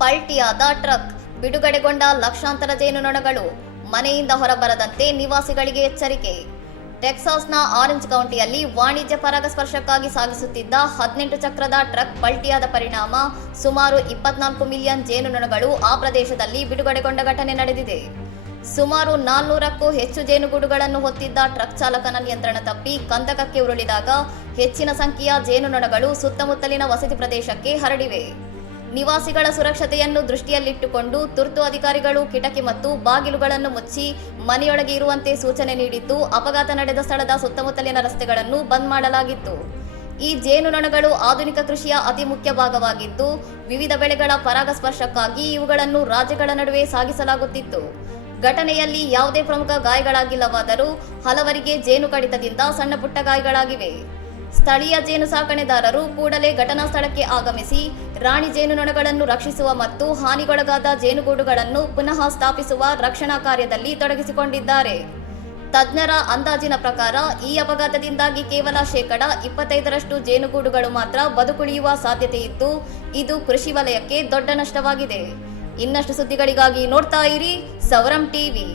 ಪಲ್ಟಿಯಾದ truck, ಬಿಡುಗಡೆಗೊಂಡ ಲಕ್ಷಾಂತರ ಜೇನುನೊಣಗಳು. ಮನೆಯಿಂದ ಹೊರಬರದಂತೆ ನಿವಾಸಿಗಳಿಗೆ ಎಚ್ಚರಿಕೆ. ಟೆಕ್ಸಾಸ್ನ ಆರೆಂಜ್ ಕೌಂಟಿಯಲ್ಲಿ ವಾಣಿಜ್ಯ ಪರಾಗಸ್ಪರ್ಶಕ್ಕಾಗಿ ಸಾಗಿಸುತ್ತಿದ್ದ 18 ಚಕ್ರದ ಟ್ರಕ್ ಪಲ್ಟಿಯಾದ ಪರಿಣಾಮ ಸುಮಾರು 24 ಮಿಲಿಯನ್ ಜೇನುನೊಣಗಳು ಆ ಪ್ರದೇಶದಲ್ಲಿ ಬಿಡುಗಡೆಗೊಂಡ ಘಟನೆ ನಡೆದಿದೆ. ಸುಮಾರು 400ಕ್ಕೂ ಹೆಚ್ಚು ಜೇನುಗೂಡುಗಳನ್ನು ಹೊತ್ತಿದ್ದ ಟ್ರಕ್ ಚಾಲಕನ ನಿಯಂತ್ರಣ ತಪ್ಪಿ ಕಂದಕಕ್ಕೆ ಉರುಳಿದಾಗ ಹೆಚ್ಚಿನ ಸಂಖ್ಯೆಯ ಜೇನುನೊಣಗಳು ಸುತ್ತಮುತ್ತಲಿನ ವಸತಿ ಪ್ರದೇಶಕ್ಕೆ ಹರಡಿವೆ. ನಿವಾಸಿಗಳ ಸುರಕ್ಷತೆಯನ್ನು ದೃಷ್ಟಿಯಲ್ಲಿಟ್ಟುಕೊಂಡು ತುರ್ತು ಅಧಿಕಾರಿಗಳು ಕಿಟಕಿ ಮತ್ತು ಬಾಗಿಲುಗಳನ್ನು ಮುಚ್ಚಿ ಮನೆಯೊಳಗೆ ಇರುವಂತೆ ಸೂಚನೆ ನೀಡಿದ್ದು, ಅಪಘಾತ ನಡೆದ ಸ್ಥಳದ ಸುತ್ತಮುತ್ತಲಿನ ರಸ್ತೆಗಳನ್ನು ಬಂದ್ ಮಾಡಲಾಗಿತ್ತು. ಈ ಜೇನುನೊಣಗಳು ಆಧುನಿಕ ಕೃಷಿಯ ಅತಿ ಮುಖ್ಯ ಭಾಗವಾಗಿದ್ದು, ವಿವಿಧ ಬೆಳೆಗಳ ಪರಾಗಸ್ಪರ್ಶಕ್ಕಾಗಿ ಇವುಗಳನ್ನು ರಾಜ್ಯಗಳ ನಡುವೆ ಸಾಗಿಸಲಾಗುತ್ತಿತ್ತು. ಘಟನೆಯಲ್ಲಿ ಯಾವುದೇ ಪ್ರಮುಖ ಗಾಯಗಳಾಗಿಲ್ಲವಾದರೂ ಹಲವರಿಗೆ ಜೇನು ಕಡಿತದಿಂದ ಸಣ್ಣ ಪುಟ್ಟ ಗಾಯಗಳಾಗಿವೆ. ಸ್ಥಳೀಯ ಜೇನು ಸಾಕಣೆದಾರರು ಕೂಡಲೇ ಘಟನಾ ಸ್ಥಳಕ್ಕೆ ಆಗಮಿಸಿ ರಾಣಿ ಜೇನುನೊಣಗಳನ್ನು ರಕ್ಷಿಸುವ ಮತ್ತು ಹಾನಿಗೊಳಗಾದ ಜೇನುಗೂಡುಗಳನ್ನು ಪುನಃ ಸ್ಥಾಪಿಸುವ ರಕ್ಷಣಾ ಕಾರ್ಯದಲ್ಲಿ ತೊಡಗಿಸಿಕೊಂಡಿದ್ದಾರೆ. ತಜ್ಞರ ಅಂದಾಜಿನ ಪ್ರಕಾರ ಈ ಅಪಘಾತದಿಂದಾಗಿ ಕೇವಲ 25% ಜೇನುಗೂಡುಗಳು ಮಾತ್ರ ಬದುಕುಳಿಯುವ ಸಾಧ್ಯತೆ ಇದ್ದು, ಇದು ಕೃಷಿ ವಲಯಕ್ಕೆ ದೊಡ್ಡ ನಷ್ಟವಾಗಿದೆ. ಇನ್ನಷ್ಟು ಸುದ್ದಿಗಳಿಗಾಗಿ ನೋಡ್ತಾ ಇರಿ ಸೌರಂ ಟಿವಿ.